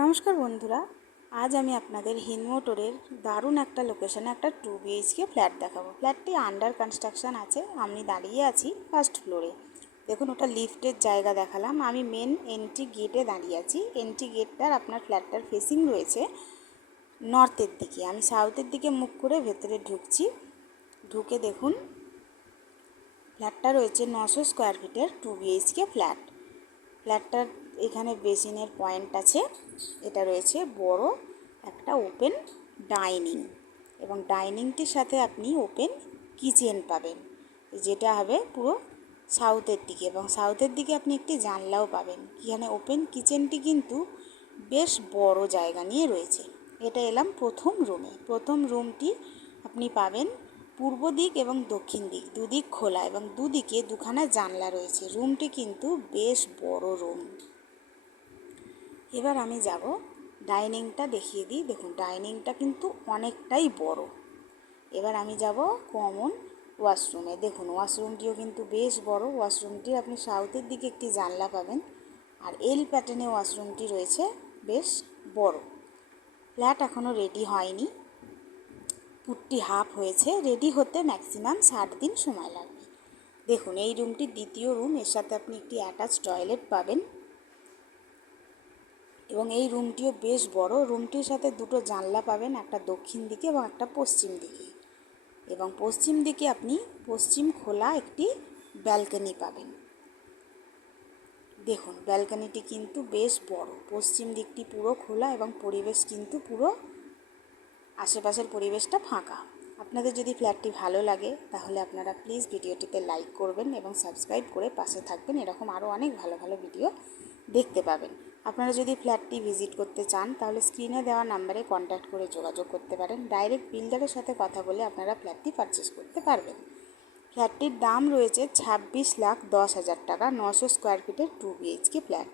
নমস্কার বন্ধুরা, আজ আমি আপনাদের হিন্দমোটরের দারুণ একটা লোকেশনে একটা 2 BHK ফ্ল্যাট দেখাবো। ফ্ল্যাটটি আন্ডার কনস্ট্রাকশন আছে। আমি দাঁড়িয়ে আছি ফার্স্ট ফ্লোরে। দেখুন, ওটা লিফটের জায়গা দেখালাম। আমি মেন এন্ট্রি গেটে দাঁড়িয়ে আছি। এন্ট্রি গেটটার আপনার ফ্ল্যাটটার ফেসিং রয়েছে নর্থের দিকে। আমি সাউথের দিকে মুখ করে ভেতরে ঢুকছি। ঢুকে দেখুন, ফ্ল্যাটটা রয়েছে 900 স্কোয়ার ফিটের 2 BHK ফ্ল্যাট। ফ্ল্যাটটার এখানে বেসিনের পয়েন্ট আছে। এটা রয়েছে বড় একটা ওপেন ডাইনিং, এবং ডাইনিংটির সাথে আপনি ওপেন কিচেন পাবেন, যেটা হবে পুরো সাউথের দিকে, এবং সাউথের দিকে আপনি একটি জানলাও পাবেন। এখানে ওপেন কিচেনটি কিন্তু বেশ বড় জায়গা নিয়ে রয়েছে। এটা এলাম প্রথম রুমে। প্রথম রুমটি আপনি পাবেন পূর্ব দিক এবং দক্ষিণ দিক, দুদিক খোলা, এবং দুদিকে দুখানা জানলা রয়েছে। রুমটি কিন্তু বেশ বড় রুম। এবার আমি যাব ডাইনিংটা দেখিয়ে দিই। দেখুন, ডাইনিংটা কিন্তু অনেকটাই বড়। এবার আমি যাব কমন ওয়াশরুমে। দেখুন, ওয়াশরুমটিও কিন্তু বেশ বড়। ওয়াশরুমটির আপনি সাউথের দিকে একটি জানলা পাবেন, আর এল প্যাটার্নে ওয়াশরুমটি রয়েছে, বেশ বড়। ফ্ল্যাট এখনও রেডি হয়নি, পুট্টি হাফ হয়েছে। রেডি হতে ম্যাক্সিমাম 60 দিন সময় লাগবে। দেখুন, এই রুমটি দ্বিতীয় রুম। এর সাথে আপনি একটি অ্যাটাচ টয়লেট পাবেন, এবং এই রুমটিও বেশ বড়। রুমটির সাথে দুটো জানলা পাবেন, একটা দক্ষিণ দিকে এবং একটা পশ্চিম দিকে, এবং পশ্চিম দিকে আপনি পশ্চিম খোলা একটি ব্যালকনি পাবেন। দেখুন, ব্যালকনিটি কিন্তু বেশ বড়। পশ্চিম দিকটি পুরো খোলা, এবং পরিবেশ কিন্তু পুরো আশেপাশের পরিবেশটা ফাঁকা। আপনাদের যদি ফ্ল্যাটটি ভালো লাগে তাহলে আপনারা প্লিজ ভিডিওটিতে লাইক করবেন এবং সাবস্ক্রাইব করে পাশে থাকবেন। এরকম আরও অনেক ভালো ভালো ভিডিও দেখতে পাবেন। আপনারা যদি ফ্ল্যাটটি ভিজিট করতে চান তাহলে স্ক্রিনে দেওয়া নাম্বারে কন্ট্যাক্ট করে যোগাযোগ করতে পারেন। ডাইরেক্ট বিল্ডারের সাথে কথা বলে আপনারা ফ্ল্যাটটি পারচেস করতে পারবেন। ফ্ল্যাটটির দাম রয়েছে 26,10,000 টাকা। 900 স্কোয়ার ফিটের 2 BHK ফ্ল্যাট।